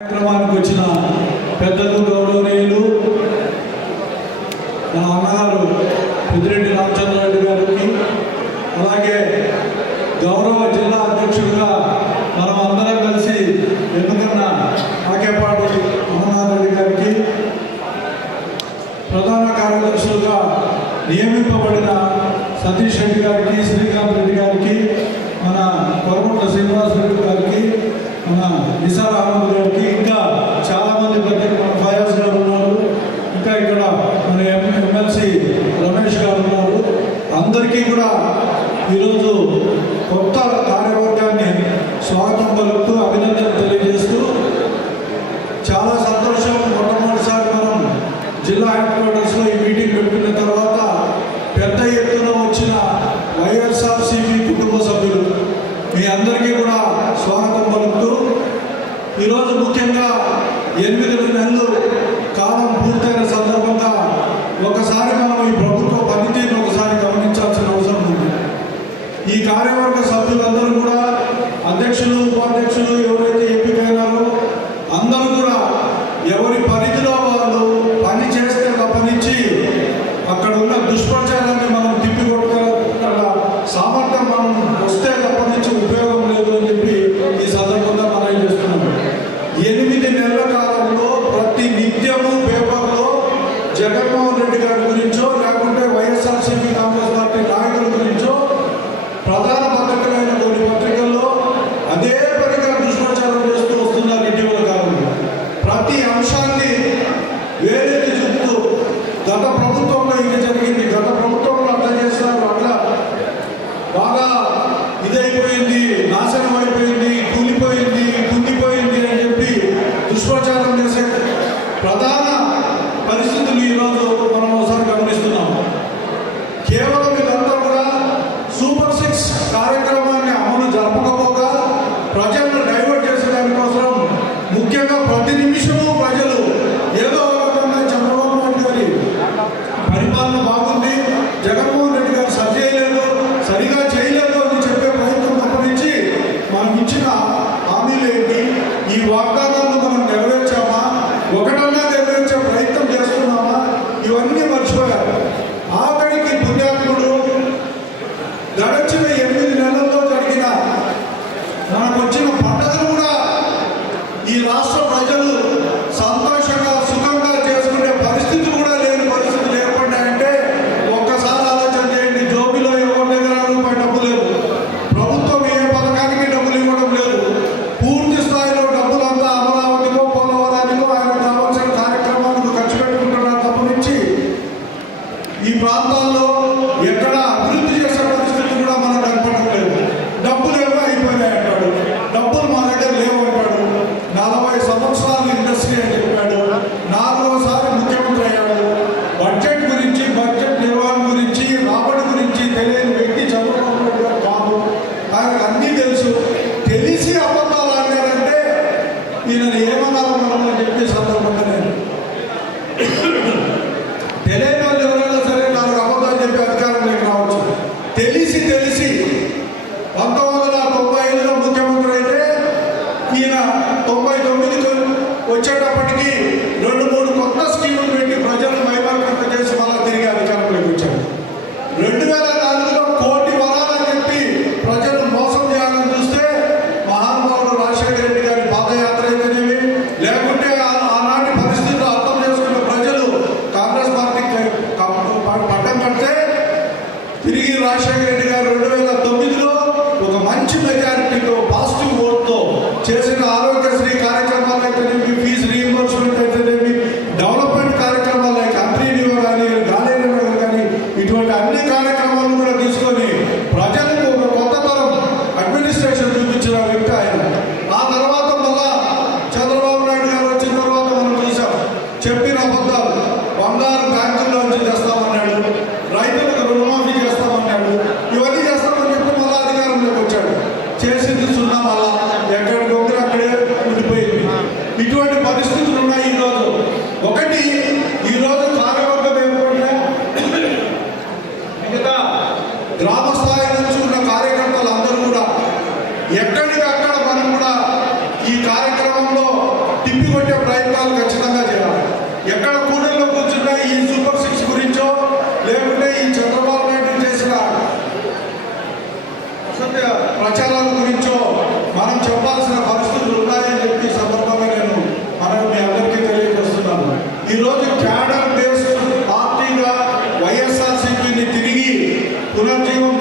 కార్యక్రమానికి వచ్చిన పెద్దలు గౌరవనీయులు మా అన్నగారు పెద్దిరెడ్డి రామచంద్రారెడ్డి గారికి అలాగే గౌరవ జిల్లా అధ్యక్షుడిగా మనం అందరం కలిసి ఎన్నుకున్న ఆకేపాటి అమర్నాథరెడ్డి గారికి ప్రధాన కార్యదర్శులుగా నియమింపబడిన సతీష్ రెడ్డి గారికి శ్రీకాంత్ రెడ్డి గారికి మన కొరమట్ల శ్రీనివాస రెడ్డి గారికి మన నిసార్ అహ్మద్ ఇంకా చాలామంది ప్రతి మన ఫయాజ్ గారు ఉన్నారు ఇంకా ఇక్కడ మన ఎమ్మెల్సీ రమేష్ గారు ఉన్నారు అందరికీ కూడా ఈరోజు వాతావరణం బాగుంది. జగన్ আল্লাহ తిరిగి రాజశేఖర రెడ్డి గారు రెండు వేల తొమ్మిదిలో ఒక మంచి మెజారిటీతో పాజిటివ్ ఓట్తో చేసిన ఆరోగ్యశ్రీ സുനജീവം